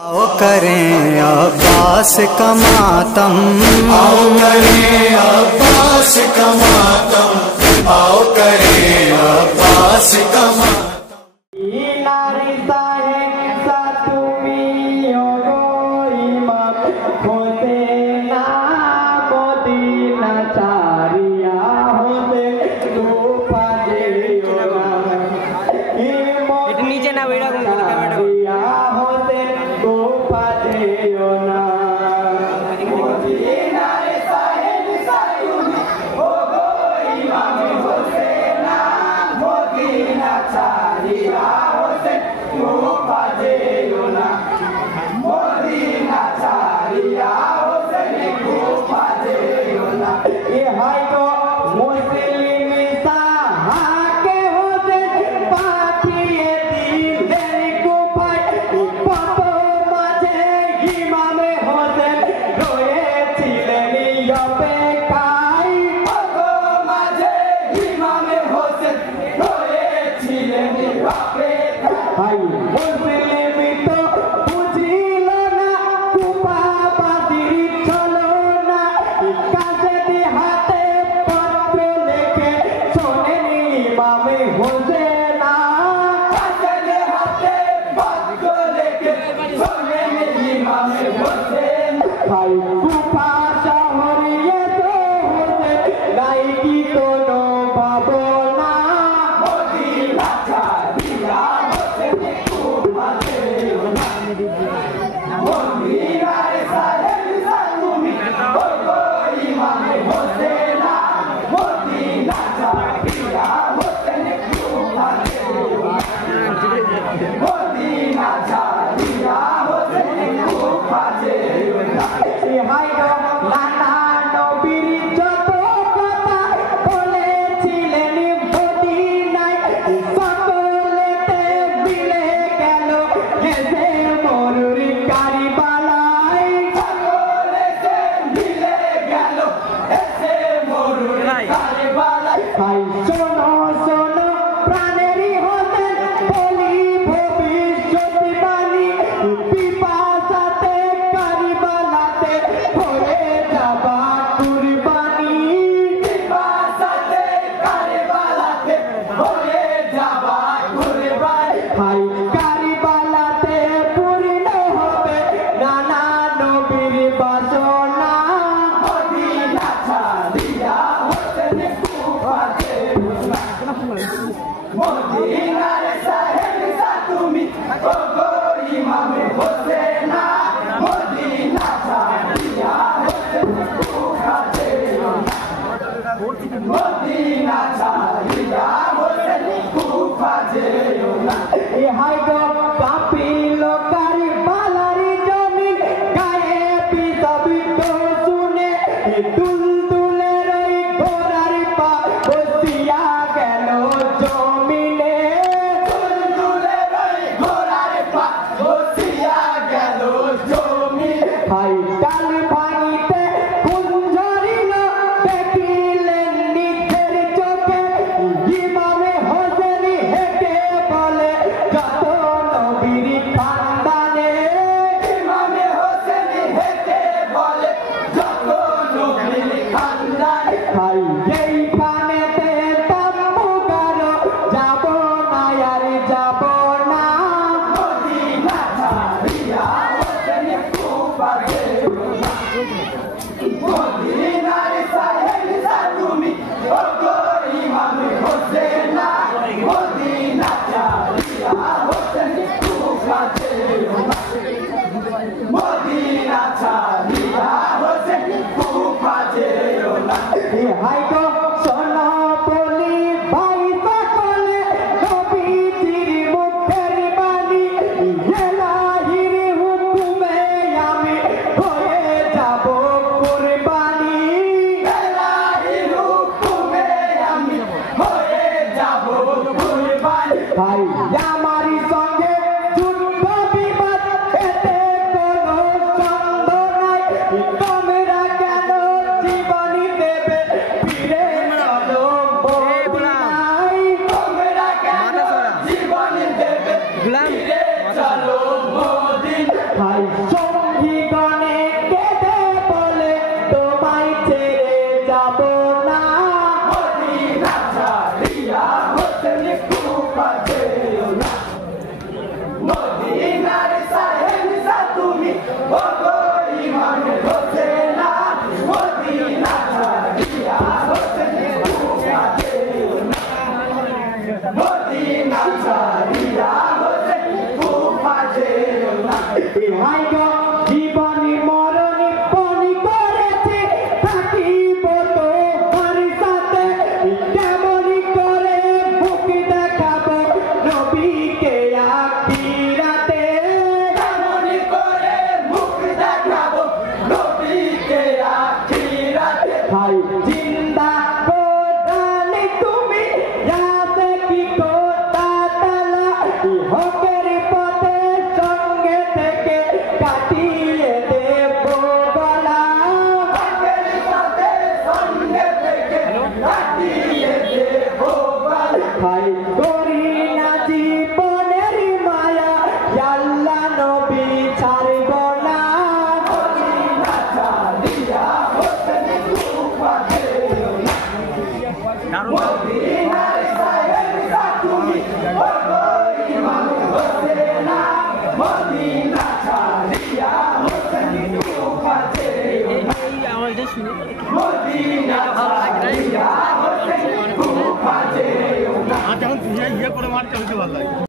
आओ करें अब्बास का मातम, आओ करें अब्बास का मातम, आओ करें अब्बास का मातम। नीचे ना बैठा তোমরা কেন জীবনী দেবে ফিরে ইহাই গো জীবনী মরণী পণি করেছে থাকিব তোমার সাথে কেমনি করে মুখ দেখাবো নবীকে আখিরাতে কেমনি করে মুখ দেখাবো নবীকে আখিরাতে ভাই জিন্দা কোরআনে তুমি রাতে কি কোতা তালা হকের পথে সঙ্গে থেকে কাটিয়ে দেব গলা হকের পথে সঙ্গে থেকে কাটিয়ে দেব গলা ভাই করি না জীবনের মায়া আল্লাহ নবী ছাড়ব না মদিনা ছাড়িয়া হোসেন কুফাতে মদিনার সাহেবরা তুমি ইমাম হোসেনা মদিনা ছাড়িয়া হোসেন কুফাতে মদিনা ছাড়িয়া হোসেন কুফাতে যখন ইয়ে করে মার চলতে ভালো লাগে।